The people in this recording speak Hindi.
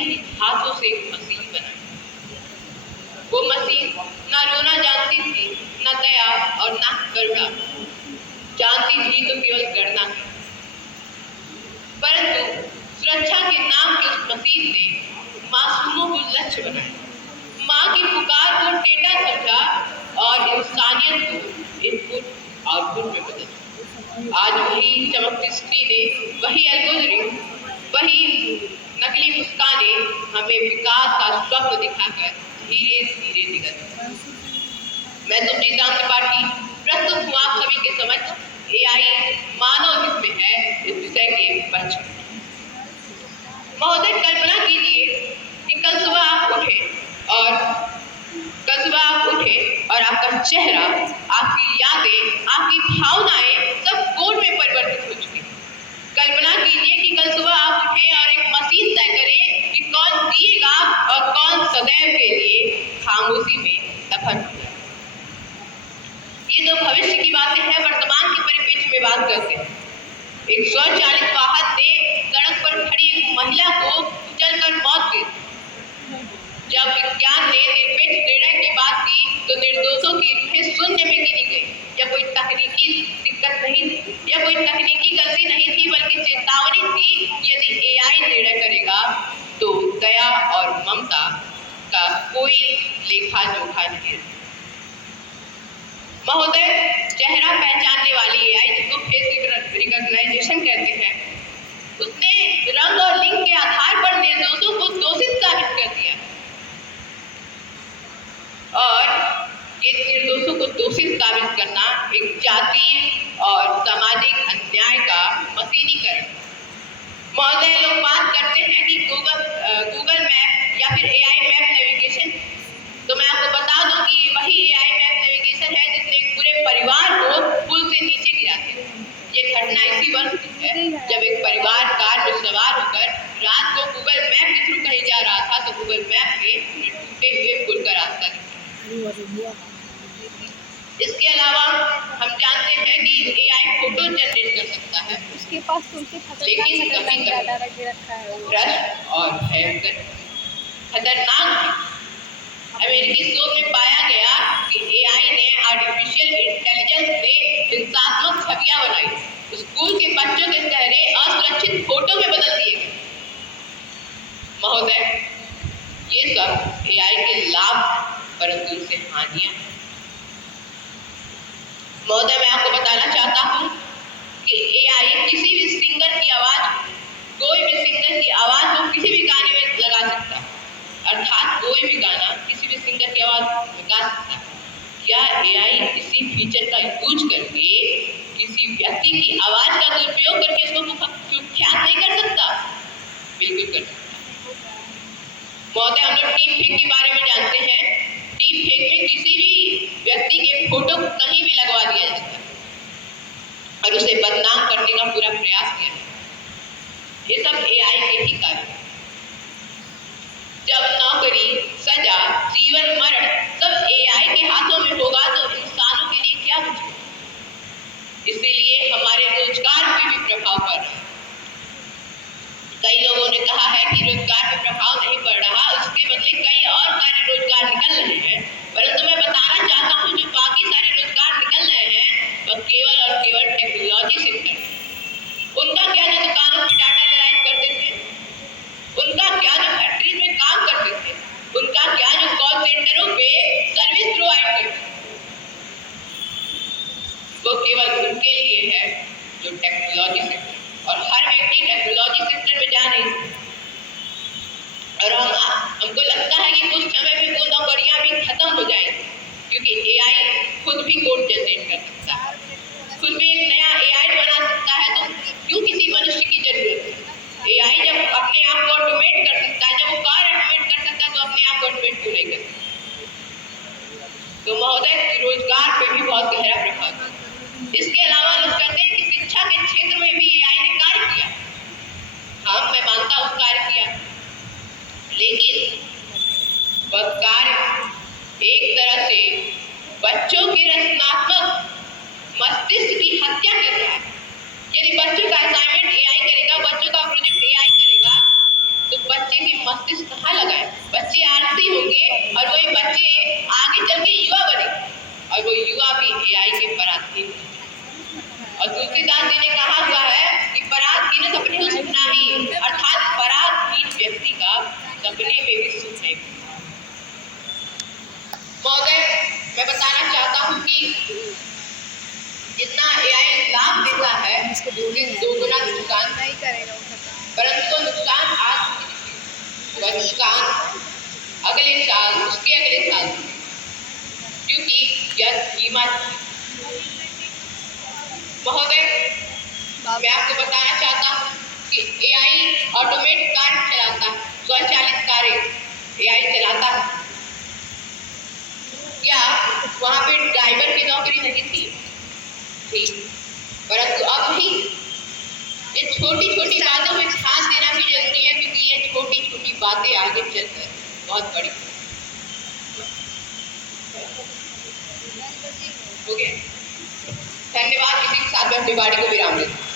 ही हाथों से एक मशीन बनाई। वो मशीन ना रोना जानती थी, ना दया और ना करुणा, जानती थी तो केवल गणना है। परंतु सुरक्षा के नाम की उस मशीन ने मासूमों को लक्ष्य बनाया, माँ की पुकार को डेटा समझा और इंसानियत को इनपुट आउटपुट में बदला। आज वही चमकती स्क्रीनें, वही एल्गोरिथम, वही नकली मुस्कानें हमें विकास का स्वप्न दिखाकर धीरे धीरे निगल। मैं सुप्रीत राम त्रिपाठी प्रस्तुत हूँ आप सभी के समक्ष एआई मानव हित में है इस विषय के मंच। महोदय, कल्पना कीजिए कि कल सुबह आप उठे और आपका चेहरा, आपकी यादें, आपकी भावनाएं सब कोड में परिवर्तित हो चुकी। कल्पना कीजिए कि कल सुबह आप उठे और एक मशीन तय करे कि कौन जिएगा और कौन सदैव के लिए खामोशी में दफन हो जाए। ये तो भविष्य की बातें हैं, वर्तमान के परिप्रेक्ष्य में बात करते हैं। एक स्वचालित वाहन ने सड़क पर खड़ी एक महिला को कुचलकर मौत दे दी। जब विज्ञान ने निरपेक्ष निर्णय की बात की तो निर्दोषों की रूहें शून्य में गिनी गई। यह कोई तकनीकी दिक्कत नहीं थी, यह कोई तकनीकी गलती नहीं थी, बल्कि चेतावनी थी। यदि एआई निर्णय करेगा तो दया और ममता का कोई लेखा जोखा नहीं। महोदय, चेहरा पहचानने वाली एआई, जिसको फेस रिकॉग्निशन कहते हैं, उसने रंग और लिंग के आधार पर निर्दोषों को दोषित साबित कर दिया और ये निर्दोषों को दोषित साबित करना एक जातीय और सामाजिक अन्याय का मशीनीकरण। महोदय, लोग बात करते हैं कि गूगल मैप या फिर एआई मैप नेविगेशन, तो मैं आपको बता दूं कि वही एआई मैप नेविगेशन है जिसने एक पूरे परिवार को पुल से नीचे गिरा दिया। ये घटना इसी वर्ष की है जब एक परिवार कार में सवार होकर रात को गूगल मैप के थ्रू कहीं जा रहा था तो गूगल मैप ने टूटे हुए पुल का रास्ता दिखाया। इसके अलावा हम जानते हैं कि एआई फोटो जनरेट कर सकता है, उसके पास लेकिन भ्रष्ट और भयंकर खतरनाक। अमेरिकी शोध में पाया गया कि एआई ने आर्टिफिशियल इंटेलिजेंस से हिंसात्मक छवियां बनाई। स्कूल के बच्चों के चेहरे असुरक्षित फोटो में बदल दिए गए। महोदय, ये सब एआई के लाभ परंतु इससे हानियां। महोदय, मैं आपको बताना चाहता हूँ कि एआई किसी भी सिंगर की आवाज, कोई भी सिंगर की आवाज को किसी भी गाने में लगा सकता है, अर्थात कोई भी गाना किसी भी सिंगर की आवाज लगा सकता है। क्या एआई किसी फीचर का यूज करके किसी व्यक्ति की आवाज का दुरुपयोग करके इसको कुख्यात नहीं कर सकता? बिल्कुल कर सकता। महोदय, हम लोग डीप फेक के बारे में जानते हैं। डीप फेक में किसी भी व्यक्ति के फोटो को कहीं भी लगवा दिया जाता है और उसे बदनाम करने का पूरा प्रयास किया जाता है। ये सब एआई के ही कार्य है। जब नौकरी, सजा, जीवन मरण सब एआई के हाथों में होगा तो इंसानों के लिए क्या बचेगा? इसीलिए हमारे रोजगार पे भी प्रभाव पड़ रहा है। कई लोगों ने कहा है कि रोजगार पे प्रभाव नहीं पड़ रहा, उसके बदले कई और सारे रोजगार निकल रहे हैं। परंतु मैं बताना चाहता हूँ जो बाकी सारे रोजगार निकल रहे हैं वह केवल और केवल टेक्नोलॉजी सेक्टर। उनका क्या जो दुकानों पर डाटा एनालाइज करते थे, उनका क्या जो फैक्ट्रीज में काम करते थे, उनका क्या जो कॉल सेंटरों पे सर्विस प्रोवाइड करते थे, वो केवल उनके लिए है जो टेक्नोलॉजी सेक्टर। और हर व्यक्ति टेक्नोलॉजी सेक्टर में जा नहीं सकता। और हमको लगता है कि कुछ समय में वो नौकरियां भी खत्म हो जाएंगी, क्योंकि एआई खुद भी कोड जनरेट कर सकता है, खुद भी एक नया एआई बना सकता है। तो क्यों किसी मनुष्य की जरूरत है? एआई जब अपने आप को ऑटोमेट कर सकता है, जब वो कार ऑटोमेट कर सकता है तो अपने आप को ऑटोमेट क्यों नहीं कर सकता? तो महोदय, रोजगार पे भी बहुत गहरा प्रभाव है। इसके अलावा लोग कहते हैं कि शिक्षा के क्षेत्र में भी एआई ने कार्य किया। हाँ, मैं मानता हूँ कार्य किया, लेकिन वह कार्य एक तरह से बच्चों के रचनात्मक मस्तिष्क की हत्या कर रहा है। यदि बच्चों का असाइनमेंट एआई करेगा, बच्चों का प्रोजेक्ट एआई करेगा, तो बच्चे के मस्तिष्क कहाँ लगाए? बच्चे आलसी होंगे और वही बच्चे आगे चल के युवा बने और वो युवा भी एआई के पराधीन। और तुलसीदास जी ने कहा हुआ है कि पराधीन सपने सुख नाही, अर्थात पराधीन व्यक्ति का सपने में भी सुख नहीं। महोदय, मैं बताना चाहता हूँ कि जितना एआई लाभ देता है दो गुना नुकसान नहीं करेगा, परंतु वो नुकसान आज वह नुकसान अगले साल उसके अगले साल, क्योंकि यह धीमा। महोदय, मैं आपको बताना चाहता हूँ कि एआई ऑटोमेट कार्य चलाता है, स्वचालित कार्य एआई चलाता है। क्या वहाँ पे ड्राइवर की नौकरी नहीं थी? परंतु अब भी ये छोटी छोटी बातों में ध्यान देना भी जरूरी है, क्योंकि ये छोटी छोटी बातें आगे चलकर बहुत बड़ी हो गया। धन्यवाद। इसी के साथ मैं अपनी वाणी को विराम देता हूँ।